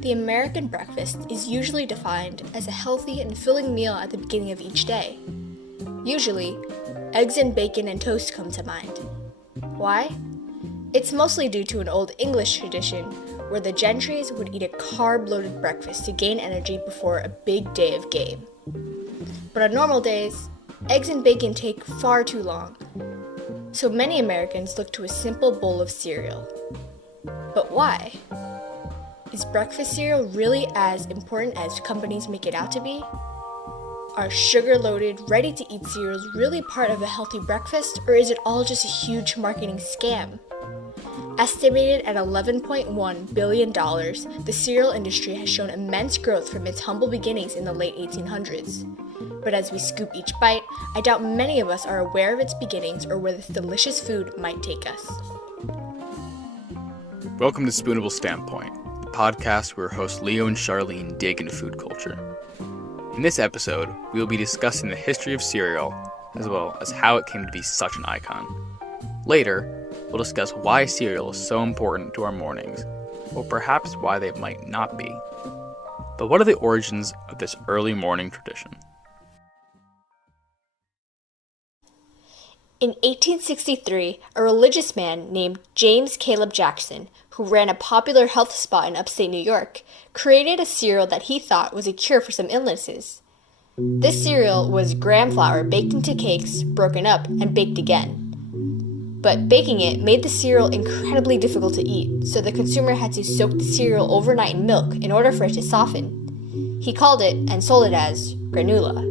The American breakfast is usually defined as a healthy and filling meal at the beginning of each day. Usually, eggs and bacon and toast come to mind. Why? It's mostly due to an old English tradition where the gentries would eat a carb-loaded breakfast to gain energy before a big day of game. But on normal days, eggs and bacon take far too long, so many Americans look to a simple bowl of cereal. But why? Is breakfast cereal really as important as companies make it out to be? Are sugar-loaded, ready-to-eat cereals really part of a healthy breakfast, or is it all just a huge marketing scam? Estimated at $11.1 billion, the cereal industry has shown immense growth from its humble beginnings in the late 1800s. But as we scoop each bite, I doubt many of us are aware of its beginnings or where this delicious food might take us. Welcome to Spoonable Standpoint, the podcast where hosts Leo and Charlene dig into food culture. In this episode, we will be discussing the history of cereal, as well as how it came to be such an icon. Later, we'll discuss why cereal is so important to our mornings, or perhaps why they might not be. But what are the origins of this early morning tradition? In 1863, a religious man named James Caleb Jackson, who ran a popular health spa in upstate New York, created a cereal that he thought was a cure for some illnesses. This cereal was graham flour baked into cakes, broken up, and baked again. But baking it made the cereal incredibly difficult to eat, so the consumer had to soak the cereal overnight in milk in order for it to soften. He called it and sold it as granola.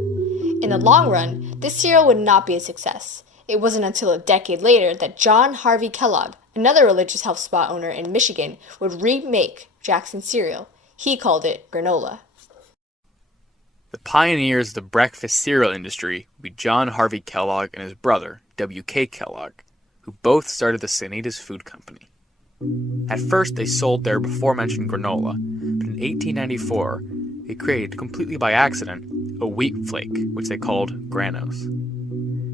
In the long run, this cereal would not be a success. It wasn't until a decade later that John Harvey Kellogg, another religious health spa owner in Michigan, would remake Jackson's cereal. He called it granola. The pioneers of the breakfast cereal industry would be John Harvey Kellogg and his brother, W.K. Kellogg, who both started the Sanitas Food Company. At first, they sold their before-mentioned granola, but in 1894, they created, completely by accident, a wheat flake, which they called Granos.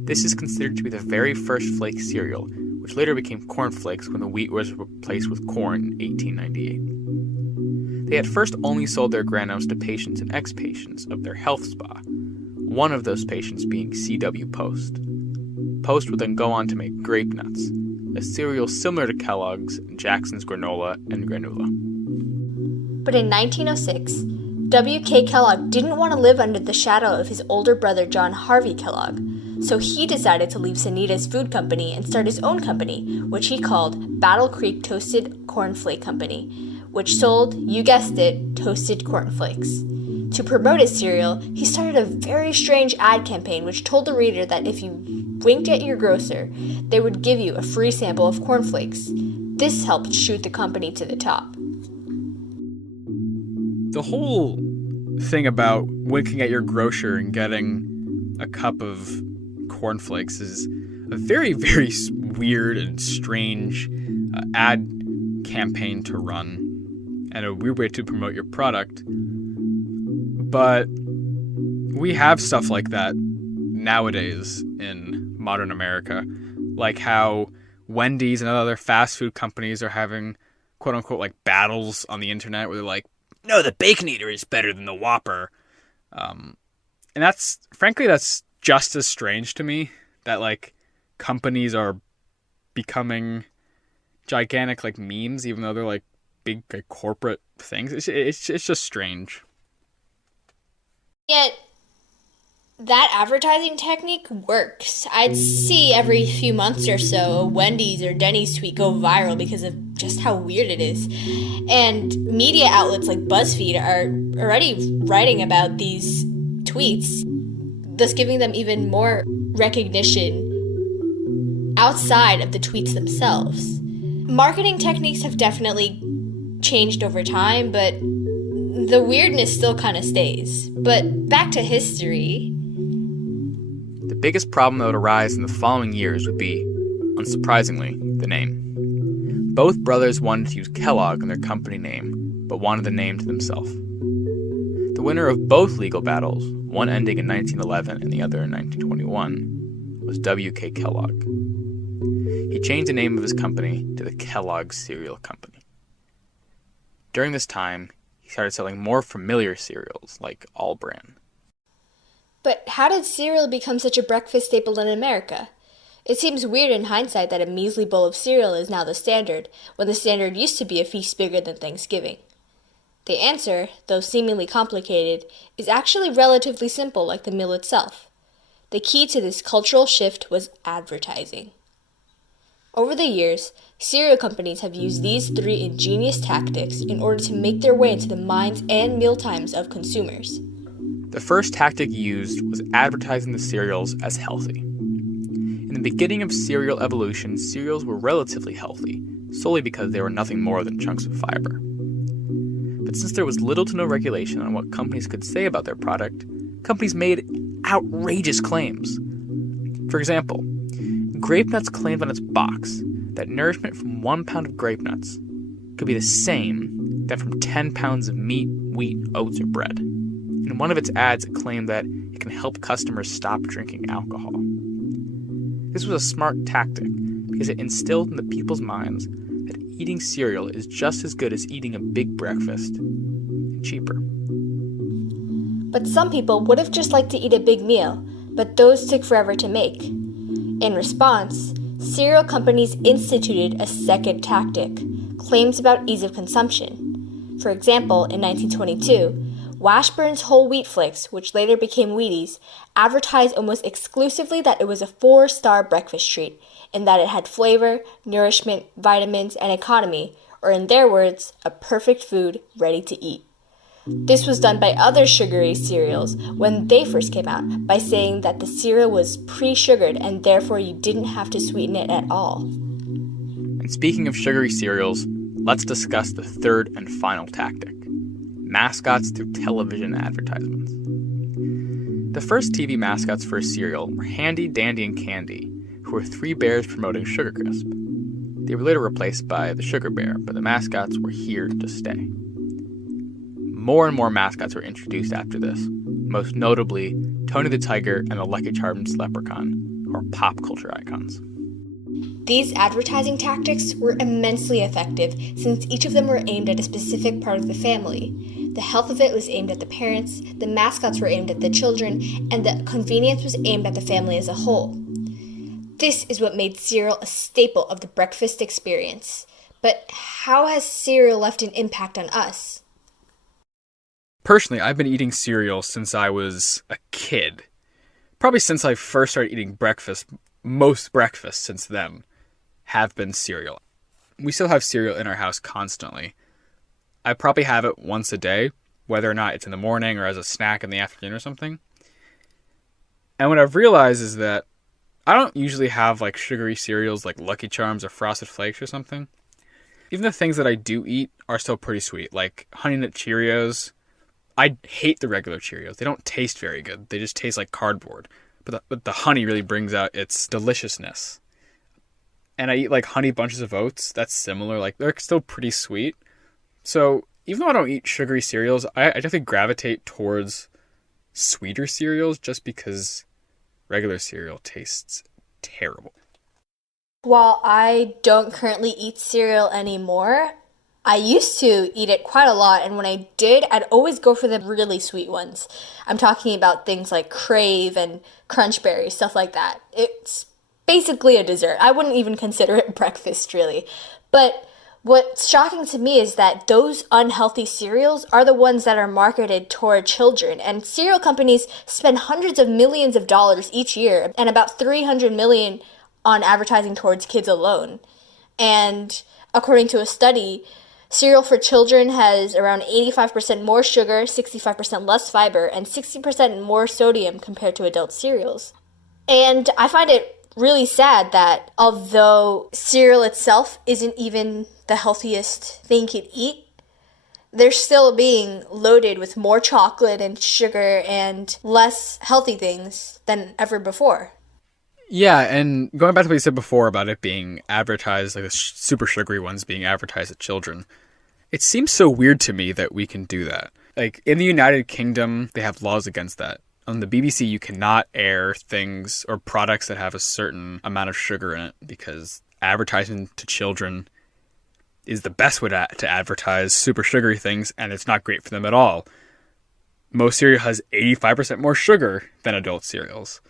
This is considered to be the very first flake cereal, which later became corn flakes when the wheat was replaced with corn in 1898. They at first only sold their Granos to patients and ex-patients of their health spa, one of those patients being C.W. Post. Post would then go on to make Grape Nuts, a cereal similar to Kellogg's, Jackson's granola, and granula. But in 1906, W.K. Kellogg didn't want to live under the shadow of his older brother John Harvey Kellogg, so he decided to leave Sanitas Food Company and start his own company, which he called Battle Creek Toasted Cornflake Company, which sold, you guessed it, toasted cornflakes. To promote his cereal, he started a very strange ad campaign which told the reader that if you winked at your grocer, they would give you a free sample of cornflakes. This helped shoot the company to the top. The whole thing about winking at your grocer and getting a cup of cornflakes is a very, very weird and strange ad campaign to run and a weird way to promote your product. But we have stuff like that nowadays in modern America, like how Wendy's and other fast food companies are having quote-unquote like battles on the internet where they're like, no, the Baconator is better than the Whopper. And that's just as strange to me, that like companies are becoming gigantic like memes, even though they're like big like, corporate things. It's just strange. Yet, that advertising technique works. I'd see every few months or so a Wendy's or Denny's tweet go viral because of just how weird it is. And media outlets like BuzzFeed are already writing about these tweets, thus giving them even more recognition outside of the tweets themselves. Marketing techniques have definitely changed over time, but the weirdness still kind of stays. But back to history. The biggest problem that would arise in the following years would be, unsurprisingly, the name. Both brothers wanted to use Kellogg in their company name, but wanted the name to themselves. The winner of both legal battles, one ending in 1911 and the other in 1921, was W.K. Kellogg. He changed the name of his company to the Kellogg Cereal Company. During this time, he started selling more familiar cereals like All Bran. But how did cereal become such a breakfast staple in America? It seems weird in hindsight that a measly bowl of cereal is now the standard, when the standard used to be a feast bigger than Thanksgiving. The answer, though seemingly complicated, is actually relatively simple like the meal itself. The key to this cultural shift was advertising. Over the years, cereal companies have used these three ingenious tactics in order to make their way into the minds and mealtimes of consumers. The first tactic used was advertising the cereals as healthy. In the beginning of cereal evolution, cereals were relatively healthy, solely because they were nothing more than chunks of fiber. But since there was little to no regulation on what companies could say about their product, companies made outrageous claims. For example, Grape Nuts claimed on its box that nourishment from 1 pound of grape nuts could be the same that from 10 pounds of meat, wheat, oats, or bread. In one of its ads, it claimed that it can help customers stop drinking alcohol. This was a smart tactic because it instilled in the people's minds that eating cereal is just as good as eating a big breakfast and cheaper. But some people would have just liked to eat a big meal, but those took forever to make. In response, cereal companies instituted a second tactic, claims about ease of consumption. For example, in 1922, Washburn's whole wheat flakes, which later became Wheaties, advertised almost exclusively that it was a 4-star breakfast treat, and that it had flavor, nourishment, vitamins, and economy, or in their words, a perfect food ready to eat. This was done by other sugary cereals when they first came out, by saying that the cereal was pre-sugared and therefore you didn't have to sweeten it at all. And speaking of sugary cereals, let's discuss the third and final tactic: mascots through television advertisements. The first TV mascots for a cereal were Handy, Dandy, and Candy, who were 3 bears promoting Sugar Crisp. They were later replaced by the Sugar Bear, but the mascots were here to stay. More and more mascots were introduced after this, most notably Tony the Tiger and the Lucky Charms Leprechaun, who are pop culture icons. These advertising tactics were immensely effective since each of them were aimed at a specific part of the family. The health of it was aimed at the parents, the mascots were aimed at the children, and the convenience was aimed at the family as a whole. This is what made cereal a staple of the breakfast experience. But how has cereal left an impact on us? Personally, I've been eating cereal since I was a kid. Probably since I first started eating breakfast. Most breakfasts since then have been cereal. We still have cereal in our house constantly. I probably have it once a day, whether or not it's in the morning or as a snack in the afternoon or something. And what I've realized is that I don't usually have like sugary cereals like Lucky Charms or Frosted Flakes or something. Even the things that I do eat are still pretty sweet, like Honey Nut Cheerios. I hate the regular Cheerios. They don't taste very good. They just taste like cardboard. But the honey really brings out its deliciousness. And I eat like Honey Bunches of Oats. That's similar. Like they're still pretty sweet. So even though I don't eat sugary cereals, I definitely gravitate towards sweeter cereals just because regular cereal tastes terrible. While I don't currently eat cereal anymore, I used to eat it quite a lot, and when I did, I'd always go for the really sweet ones. I'm talking about things like Crave and Crunch Berries, stuff like that. It's basically a dessert. I wouldn't even consider it breakfast, really. But what's shocking to me is that those unhealthy cereals are the ones that are marketed toward children, and cereal companies spend hundreds of millions of dollars each year, and about $300 million on advertising towards kids alone. And according to a study, cereal for children has around 85% more sugar, 65% less fiber, and 60% more sodium compared to adult cereals. And I find it really sad that although cereal itself isn't even the healthiest thing you could eat, they're still being loaded with more chocolate and sugar and less healthy things than ever before. Yeah, and going back to what you said before about it being advertised, like the super sugary ones being advertised at children, it seems so weird to me that we can do that. Like, in the United Kingdom, they have laws against that. On the BBC, you cannot air things or products that have a certain amount of sugar in it because advertising to children is the best way to advertise super sugary things, and it's not great for them at all. Most cereal has 85% more sugar than adult cereals.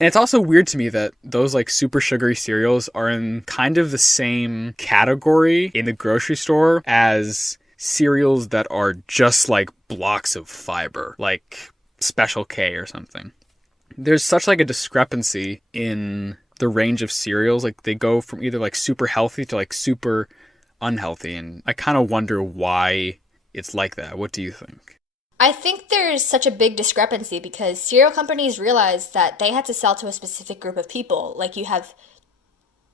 And it's also weird to me that those like super sugary cereals are in kind of the same category in the grocery store as cereals that are just like blocks of fiber, like Special K or something. There's such like a discrepancy in the range of cereals. Like they go from either like super healthy to like super unhealthy. And I kind of wonder why it's like that. What do you think? I think there's such a big discrepancy because cereal companies realized that they had to sell to a specific group of people. Like you have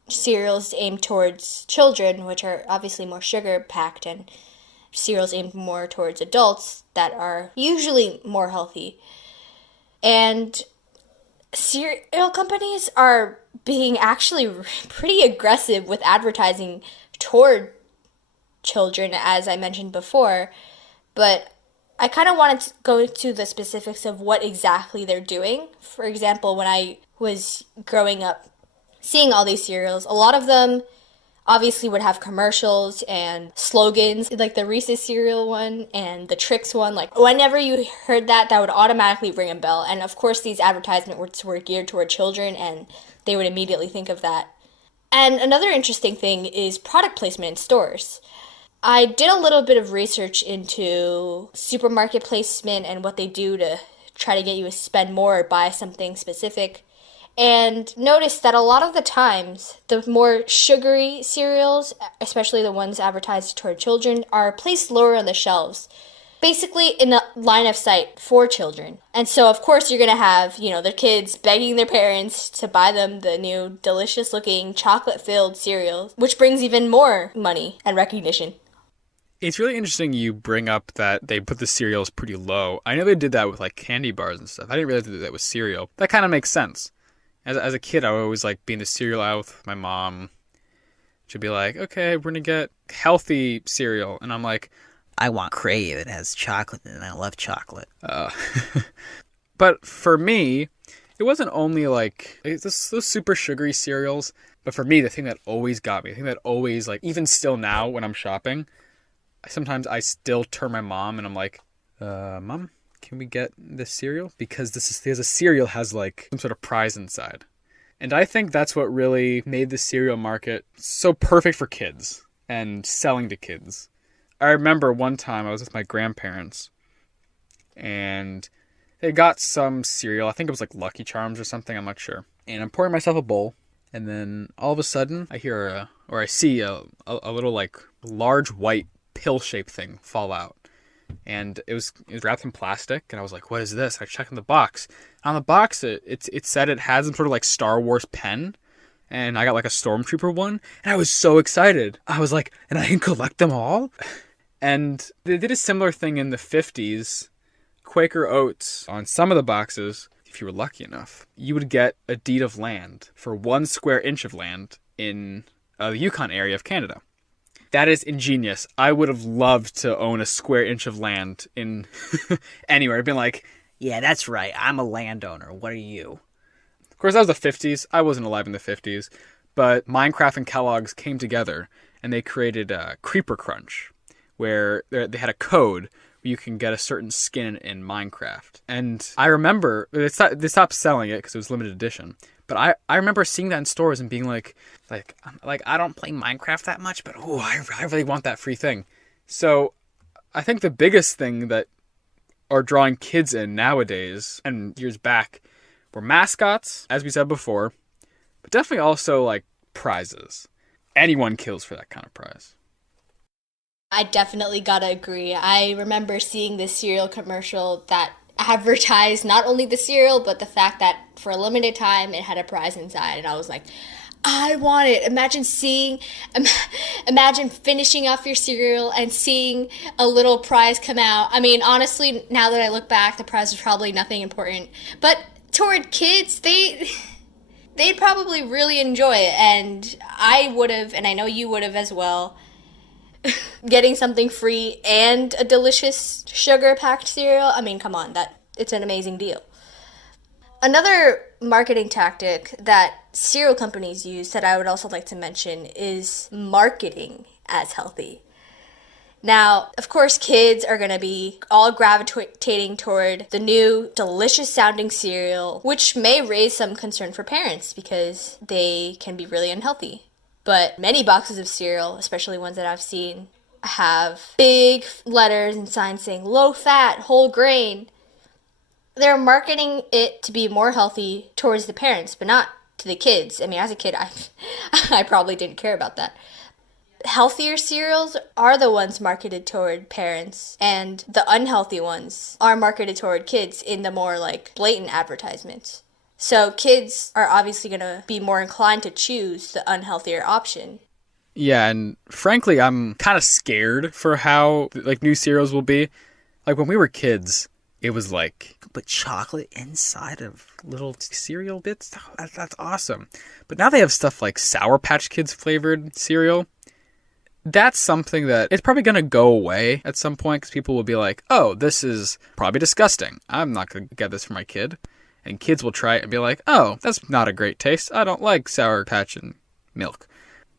cereals aimed towards children, which are obviously more sugar packed, and cereals aimed more towards adults that are usually more healthy. And cereal companies are being actually pretty aggressive with advertising toward children, as I mentioned before. But I kind of wanted to go into the specifics of what exactly they're doing. For example, when I was growing up, seeing all these cereals, a lot of them obviously would have commercials and slogans, like the Reese's cereal one and the Trix one. Like whenever you heard that, that would automatically ring a bell. And of course, these advertisements were geared toward children, and they would immediately think of that. And another interesting thing is product placement in stores. I did a little bit of research into supermarket placement and what they do to try to get you to spend more or buy something specific, and noticed that a lot of the times, the more sugary cereals, especially the ones advertised toward children, are placed lower on the shelves, basically in the line of sight for children. And so, of course, you're going to have, their kids begging their parents to buy them the new delicious-looking chocolate-filled cereal, which brings even more money and recognition. It's really interesting you bring up that they put the cereals pretty low. I know they did that with like candy bars and stuff. I didn't realize they did that with cereal. That kind of makes sense. As a kid, I would always like be in the cereal aisle with my mom. She'd be like, okay, we're going to get healthy cereal. And I'm like, I want Crave. It has chocolate and I love chocolate. But for me, it wasn't only like those super sugary cereals. But for me, the thing that always got me, the thing that always, like, even still now when I'm shopping, sometimes I still turn my mom and I'm like, Mom, can we get this cereal? Because a cereal has like some sort of prize inside. And I think that's what really made the cereal market so perfect for kids and selling to kids. I remember one time I was with my grandparents and they got some cereal. I think it was like Lucky Charms or something. I'm not sure. And I'm pouring myself a bowl. And then all of a sudden I see a little like large white pill-shaped thing fall out. And it was wrapped in plastic, and I was like, what is this? I checked in the box. On the box, it said it had some sort of like Star Wars pen, and I got like a Stormtrooper one, and I was so excited. I was like, and I can collect them all? And they did a similar thing in the 50s. Quaker Oats, on some of the boxes, if you were lucky enough, you would get a deed of land for 1 square inch of land in the Yukon area of Canada. That is ingenious. I would have loved to own a square inch of land in anywhere. I'd been like, yeah, that's right. I'm a landowner. What are you? Of course, that was the 50s. I wasn't alive in the 50s. But Minecraft and Kellogg's came together, and they created Creeper Crunch, where they had a code where you can get a certain skin in Minecraft. And I remember, they stopped selling it because it was limited edition. But I remember seeing that in stores and being like I don't play Minecraft that much, but I really want that free thing. So I think the biggest thing that are drawing kids in nowadays and years back were mascots, as we said before, but definitely also like prizes. Anyone kills for that kind of prize. I definitely gotta agree. I remember seeing this cereal commercial that advertised not only the cereal, but the fact that for a limited time it had a prize inside, and I was like, I want it. Imagine finishing off your cereal and seeing a little prize come out. I mean, honestly, now that I look back, the prize was probably nothing important, but toward kids, they'd probably really enjoy it, and I would have, and I know you would have as well. Getting something free and a delicious sugar-packed cereal, I mean, come on, it's an amazing deal. Another marketing tactic that cereal companies use that I would also like to mention is marketing as healthy. Now, of course, kids are going to be all gravitating toward the new, delicious sounding cereal, which may raise some concern for parents because they can be really unhealthy. But many boxes of cereal, especially ones that I've seen, have big letters and signs saying low fat, whole grain. They're marketing it to be more healthy towards the parents, but not to the kids. I mean, as a kid, I probably didn't care about that. Healthier cereals are the ones marketed toward parents, and the unhealthy ones are marketed toward kids in the more like blatant advertisements. So kids are obviously going to be more inclined to choose the unhealthier option. Yeah, and frankly, I'm kind of scared for how like new cereals will be. Like when we were kids, it was like Put chocolate inside of little cereal bits. That's awesome. But now they have stuff like Sour Patch Kids flavored cereal. That's something that it's probably going to go away at some point because people will be like, oh, this is probably disgusting. I'm not going to get this for my kid. And kids will try it and be like, oh, that's not a great taste. I don't like Sour Patch and milk.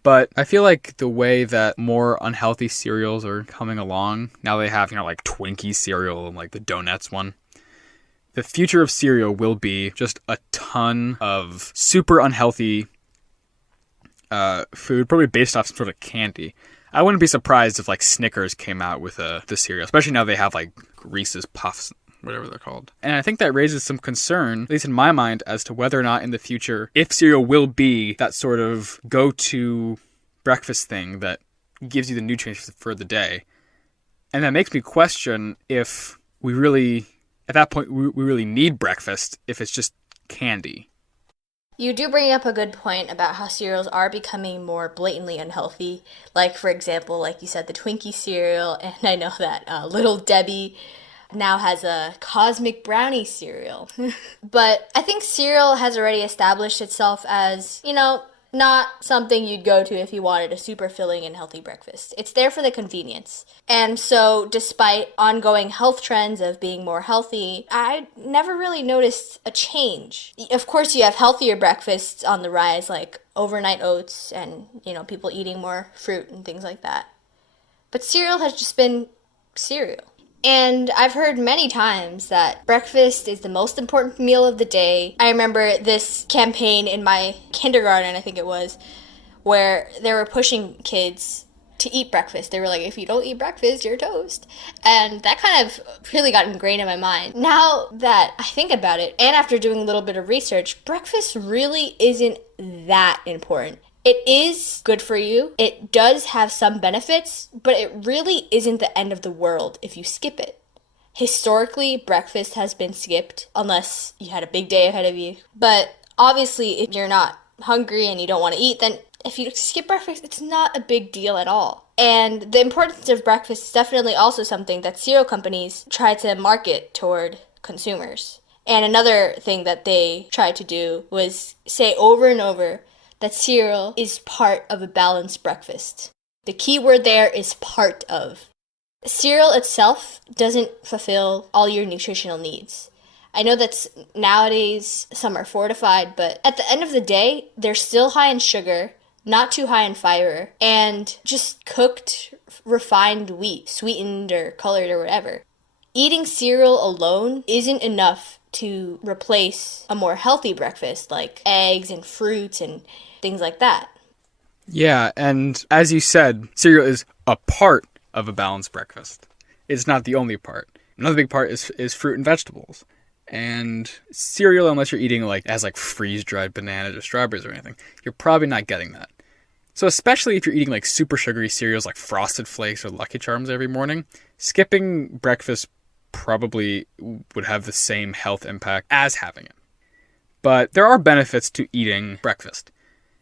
But I feel like the way that more unhealthy cereals are coming along, now they have, like Twinkie cereal and like the Donuts one. The future of cereal will be just a ton of super unhealthy food, probably based off some sort of candy. I wouldn't be surprised if like Snickers came out with the cereal, especially now they have like Reese's Puffs, whatever they're called. And I think that raises some concern, at least in my mind, as to whether or not in the future, if cereal will be that sort of go-to breakfast thing that gives you the nutrients for the day. And that makes me question if we really, at that point, we really need breakfast if it's just candy. You do bring up a good point about how cereals are becoming more blatantly unhealthy. Like, for example, like you said, the Twinkie cereal, and I know that Little Debbie now has a cosmic brownie cereal. But I think cereal has already established itself as, not something you'd go to if you wanted a super filling and healthy breakfast. It's there for the convenience. And so despite ongoing health trends of being more healthy, I never really noticed a change. Of course, you have healthier breakfasts on the rise, like overnight oats and, people eating more fruit and things like that. But cereal has just been cereal. And I've heard many times that breakfast is the most important meal of the day. I remember this campaign in my kindergarten, I think it was, where they were pushing kids to eat breakfast. They were like, if you don't eat breakfast, you're toast. And that kind of really got ingrained in my mind. Now that I think about it, and after doing a little bit of research, breakfast really isn't that important. It is good for you. It does have some benefits, but it really isn't the end of the world if you skip it. Historically, breakfast has been skipped unless you had a big day ahead of you. But obviously, if you're not hungry and you don't want to eat, then if you skip breakfast, it's not a big deal at all. And the importance of breakfast is definitely also something that cereal companies try to market toward consumers. And another thing that they tried to do was say over and over that cereal is part of a balanced breakfast. The key word there is part of. Cereal itself doesn't fulfill all your nutritional needs. I know that nowadays some are fortified, but at the end of the day, they're still high in sugar, not too high in fiber, and just cooked, refined wheat, sweetened or colored or whatever. Eating cereal alone isn't enough to replace a more healthy breakfast like eggs and fruits and things like that. Yeah, and as you said, cereal is a part of a balanced breakfast. It's not the only part. Another big part is fruit and vegetables. And cereal, unless you're eating as freeze-dried bananas or strawberries or anything, you're probably not getting that. So especially if you're eating super sugary cereals like Frosted Flakes or Lucky Charms every morning, skipping breakfast probably would have the same health impact as having it. But there are benefits to eating breakfast.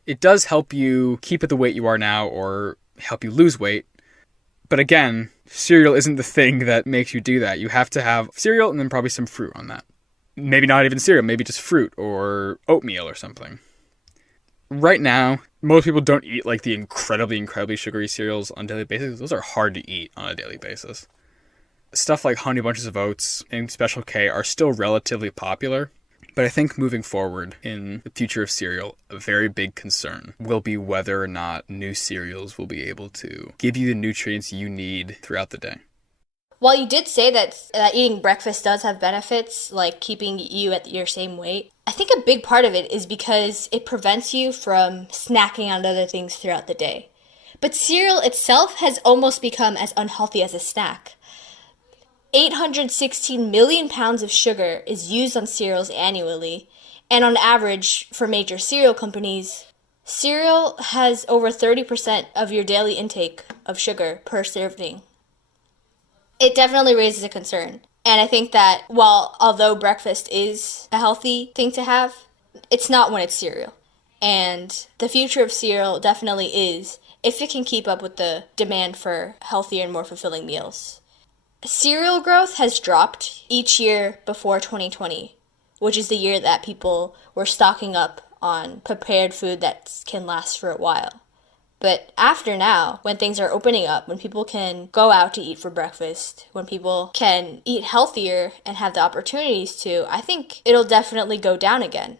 It does help you keep at the weight you are now or help you lose weight. But again, cereal isn't the thing that makes you do that. You have to have cereal and then probably some fruit on that. Maybe not even cereal, maybe just fruit or oatmeal or something. Right now, most people don't eat the incredibly sugary cereals on a daily basis. Those are hard to eat on a daily basis. Stuff like Honey Bunches of Oats and Special K are still relatively popular. But I think moving forward in the future of cereal, a very big concern will be whether or not new cereals will be able to give you the nutrients you need throughout the day. While you did say that eating breakfast does have benefits, like keeping you at your same weight, I think a big part of it is because it prevents you from snacking on other things throughout the day. But cereal itself has almost become as unhealthy as a snack. 816 million pounds of sugar is used on cereals annually, and on average, for major cereal companies, cereal has over 30% of your daily intake of sugar per serving. It definitely raises a concern. And I think that although breakfast is a healthy thing to have, it's not when it's cereal. And the future of cereal definitely is if it can keep up with the demand for healthier and more fulfilling meals. Cereal growth has dropped each year before 2020, which is the year that people were stocking up on prepared food that can last for a while. But after now, when things are opening up, when people can go out to eat for breakfast, when people can eat healthier and have the opportunities to, I think it'll definitely go down again.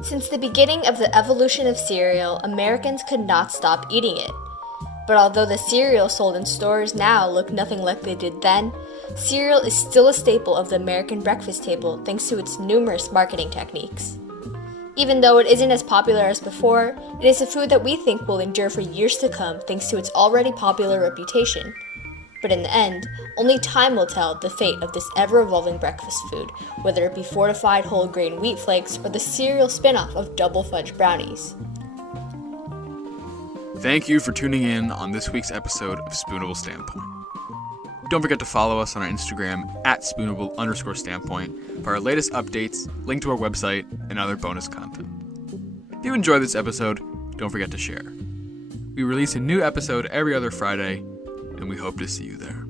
Since the beginning of the evolution of cereal, Americans could not stop eating it. But although the cereal sold in stores now look nothing like they did then, cereal is still a staple of the American breakfast table thanks to its numerous marketing techniques. Even though it isn't as popular as before, it is a food that we think will endure for years to come thanks to its already popular reputation. But in the end, only time will tell the fate of this ever-evolving breakfast food, whether it be fortified whole grain wheat flakes or the cereal spin-off of double fudge brownies. Thank you for tuning in on this week's episode of Spoonable Standpoint. Don't forget to follow us on our Instagram at spoonable_standpoint for our latest updates, link to our website, and other bonus content. If you enjoyed this episode, don't forget to share. We release a new episode every other Friday, and we hope to see you there.